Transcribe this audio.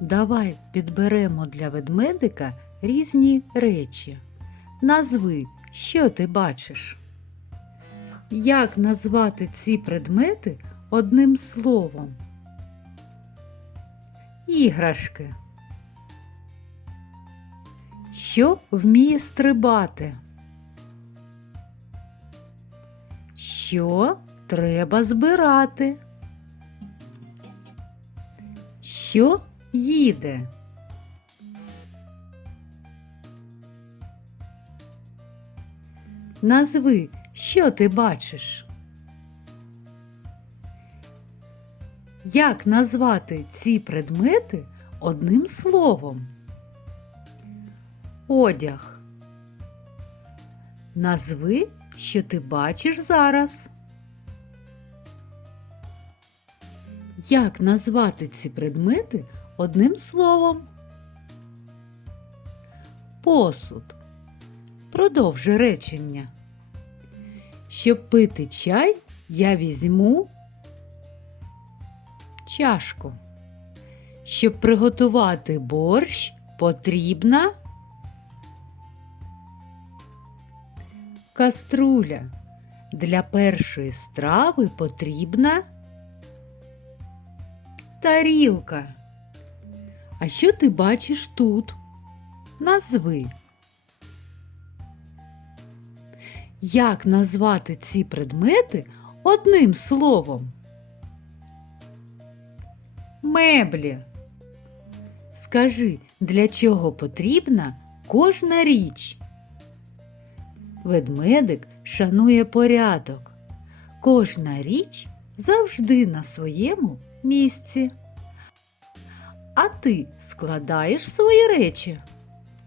Давай підберемо для ведмедика різні речі. Назви, що ти бачиш. Як назвати ці предмети одним словом? Іграшки. Що вміє стрибати? Що треба збирати? Що їде? Назви, що ти бачиш? Як назвати ці предмети одним словом? Одяг. Назви, що ти бачиш зараз. Як назвати ці предмети одним словом? Посуд. Продовжи речення. Щоб пити чай, я візьму чашку. Щоб приготувати борщ, потрібна каструля. Для першої страви потрібна тарілка. А що ти бачиш тут? Назви. Як назвати ці предмети одним словом? Меблі. Скажи, для чого потрібна кожна річ? Ведмедик шанує порядок. Кожна річ завжди на своєму місці. А ти складаєш свої речі?